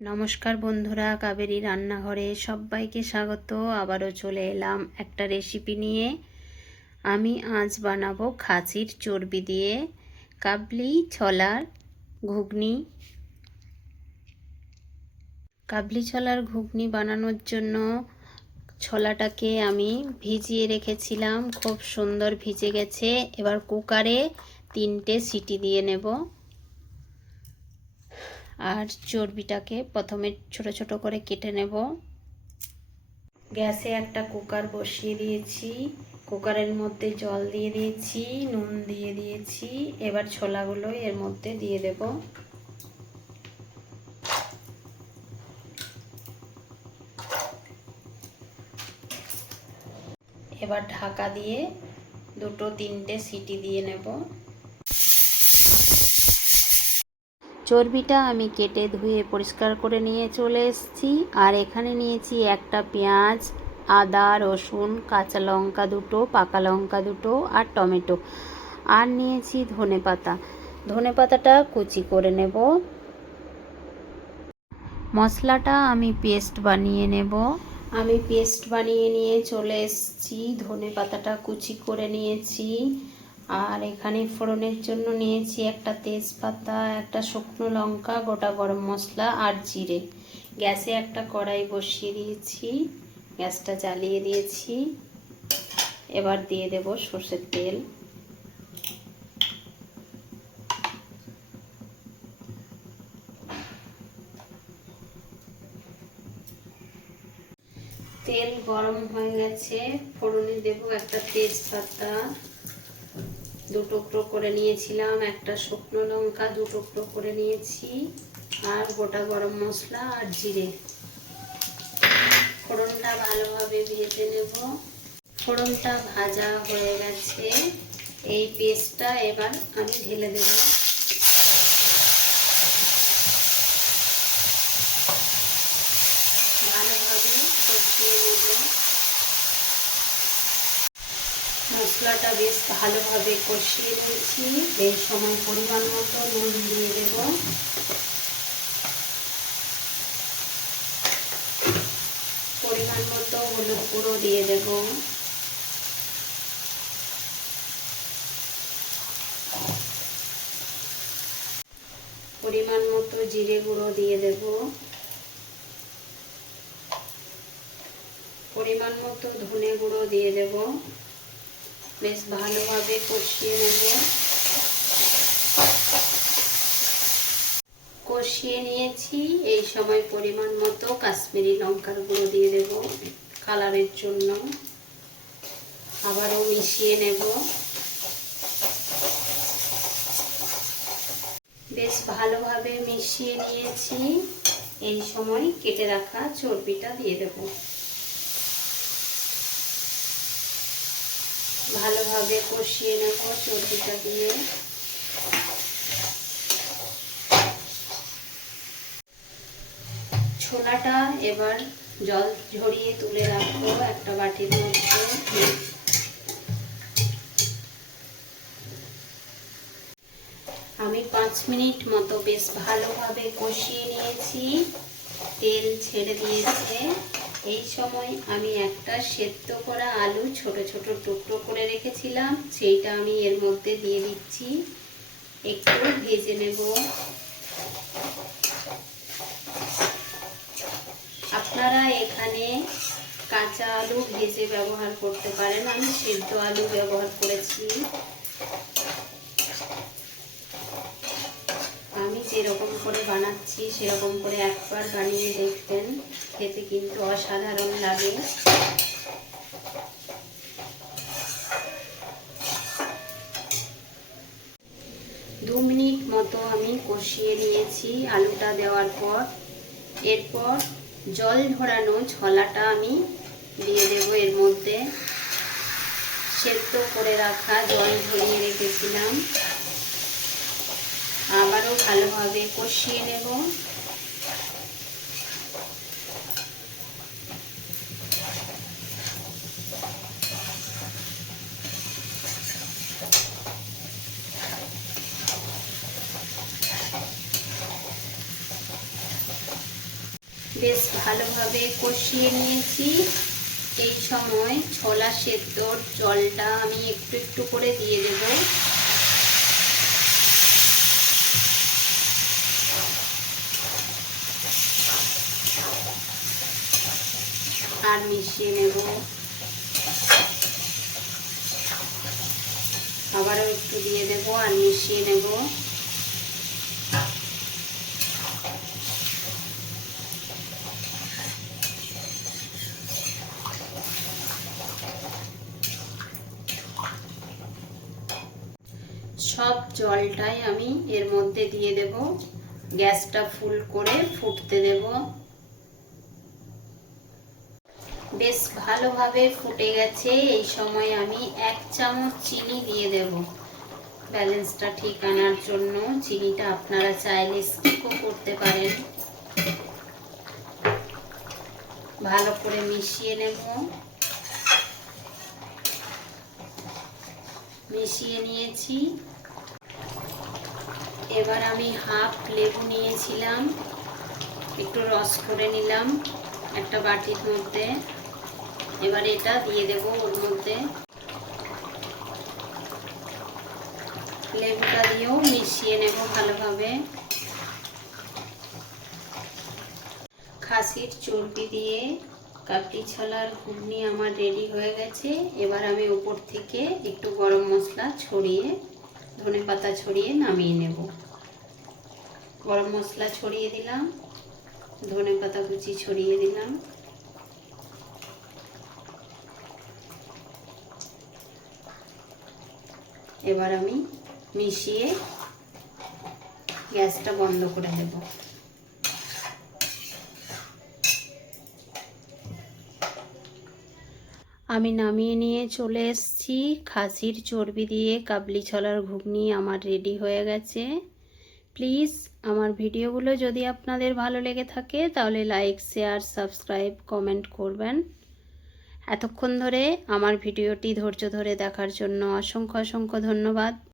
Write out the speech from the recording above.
নমস্কার বন্ধুরা, কাবেরী রান্নাঘরে সবাইকে স্বাগত। আবারও চলে এলাম একটা রেসিপি নিয়ে। আমি আজ বানাবো খাসির চর্বি দিয়ে কাবলি ছোলার ঘুগনি। কাবলি ছোলার ঘুগনি বানানোর জন্য ছোলাটাকে আমি ভিজিয়ে রেখেছিলাম, খুব সুন্দর ভিজে গেছে। এবার কুকারে 3টে সিটি দিয়ে নেব। আর চর্বিটাকে প্রথমে ছোট ছোট করে কেটে নেব। গ্যাসে একটা কুকার বসিয়ে দিয়েছি, কুকারের মধ্যে জল দিয়ে দিয়েছি, নুন দিয়ে দিয়েছি। এবার ছোলাগুলো এর মধ্যে দিয়ে দেব। এবার ঢাকা দিয়ে 2-3টে সিটি দিয়ে নেব। চর্বিটা আমি কেটে ধুয়ে পরিষ্কার করে নিয়ে চলে এসেছি। আর এখানে নিয়েছি একটা পেঁয়াজ, আদা, রসুন, কাঁচা লঙ্কা 2টো, পাকা লঙ্কা 2টো আর টমেটো। আর নিয়েছি ধনেপাতা। ধনেপাতাটা কুচি করে নেব। মশলাটা আমি পেস্ট বানিয়ে নেব। আমি পেস্ট বানিয়ে নিয়ে চলে এসেছি। ধনেপাতাটা কুচি করে নিয়েছি। আর এখানে ফোড়নের জন্য নিয়েছি একটা তেজপাতা, একটা শুকনো লঙ্কা, গোটা গরম মশলা আর জিরে। গ্যাসে একটা কড়াই বসিয়ে দিয়েছি, গ্যাসটা জ্বালিয়ে দিয়েছি। এবার দিয়ে দেব সর্ষের তেল। তেল গরম হয়ে গেছে, ফোড়নে দেব একটা তেজপাতা 2 টুকরো করে নিয়েছিলাম, একটা শুকনো লঙ্কা 2 টুকরো করে নিয়েছি, আর গোটা গরম মশলা আর জিরে। ফোড়নটা ভালোভাবে ভেজে নেব। ফোড়নটা ভাজা হয়ে গেছে। এই পেস্টটা এবার আমি ঢেলে দেব। ভালোভাবে কষিয়ে নেব। মশলাটা বেশ ভালোভাবে কষিয়ে নিয়েছি। এই সময় পরিমাণ মতো নুন দিয়ে দেব। পরিমাণ মতো হলুদ গুঁড়ো দিয়ে দেব। পরিমাণ মতো জিরে গুঁড়ো দিয়ে দেব। পরিমাণ মতো ধনে গুঁড়ো দিয়ে দেব। বেশ ভালোভাবে কষিয়ে নেব। কষিয়ে নিয়েছি। এই সময় পরিমাণ মতো কাশ্মীরি লঙ্কার গুঁড়ো দিয়ে দেব কালারের জন্য। আবারও মিশিয়ে নেব। বেশ ভালোভাবে মিশিয়ে নিয়েছি। এই সময় কেটে রাখা চর্বিটা দিয়ে দেব। ভালোভাবে কষিয়ে নেব চর্বিটা দিয়ে। ছোলাটা এবার জল ঝরিয়ে তুলে রাখবো একটা বাটির মধ্যে। আমি 5 মিনিট মতো বেশ ভালোভাবে কষিয়ে নিয়েছি। তেল ছেড়ে দিয়েছে। এই সময় আমি একটা সেদ্ধ করা আলু ছোট ছোট টুকরো করে রেখেছিলাম, সেইটা আমি এর মধ্যে দিয়ে দিচ্ছি। একটু ভেজে নেব। আপনারা এখানে কাঁচা আলু ভেজে ব্যবহার করতে পারেন, আমি সেদ্ধ আলু ব্যবহার করেছি। আমি যেরকম করে বানাচ্ছি সেরকম করে একবার বানিয়ে দেখবেন, খেতে কিন্তু অসাধারণ লাগে। দু মিনিট মতো আমি কষিয়ে নিয়েছি আলুটা দেওয়ার পর। এরপর জল ঝরানো ছোলাটা আমি দিয়ে দেব এর মধ্যে। সেদ্ধ করে রাখা জল ঝরিয়ে রেখেছিলাম। আবারও ভালোভাবে কষিয়ে নেব। বেশ ভালোভাবে কষিয়ে নিয়েছি। এই সময় ছোলা সেদ্ধর জলটা আমি একটু একটু করে দিয়ে দেব। আর মিশিয়ে নেব। আবারও একটু দিয়ে দেব আর মিশিয়ে নেব। সব জলটাই আমি এর মধ্যে দিয়ে দেব। গ্যাসটা ফুল করে ফুটতে দেব। বেশ ভালোভাবে ফুটে গেছে। এই সময় আমি 1 চামচ চিনি দিয়ে দেব। ব্যালেন্সটা ঠিক আনার জন্য চিনিটা আপনারা চাইলে স্কিপও করতে পারেন। ভালো করে মিশিয়ে নেব। মিশিয়ে নিয়েছি। এবার আমি হাফ লেবু নিয়েছিলাম, একটু রস করে নিলাম একটা বাটির মধ্যে। এবার এটা দিয়ে দেব ওর মধ্যে। লেবুটা দিয়েও মিশিয়ে নেব ভালোভাবে। খাসির চর্বি দিয়ে কাবলি ছোলার ঘুগনি আমার রেডি হয়ে গেছে। এবার আমি উপর থেকে একটু গরম মশলা ছড়িয়ে, ধনেপাতা ছড়িয়ে নামিয়ে নেব। গরম মশলা ছড়িয়ে দিলাম, ধনেপাতা কুচি ছড়িয়ে দিলাম। এবার আমি মিশিয়ে গ্যাসটা বন্ধ করে দেব। আমি নামিয়ে নিয়ে চলে এসেছি। খাসির চর্বি দিয়ে কাবলি ছোলার ঘুগনি আমার রেডি হয়ে গেছে। প্লিজ আমার ভিডিওগুলো যদি আপনাদের ভালো লেগে থাকে তাহলে লাইক, শেয়ার, সাবস্ক্রাইব, কমেন্ট করবেন। এতক্ষণ ধরে আমার ভিডিওটি ধৈর্য ধরে দেখার জন্য অসংখ্য অসংখ্য ধন্যবাদ।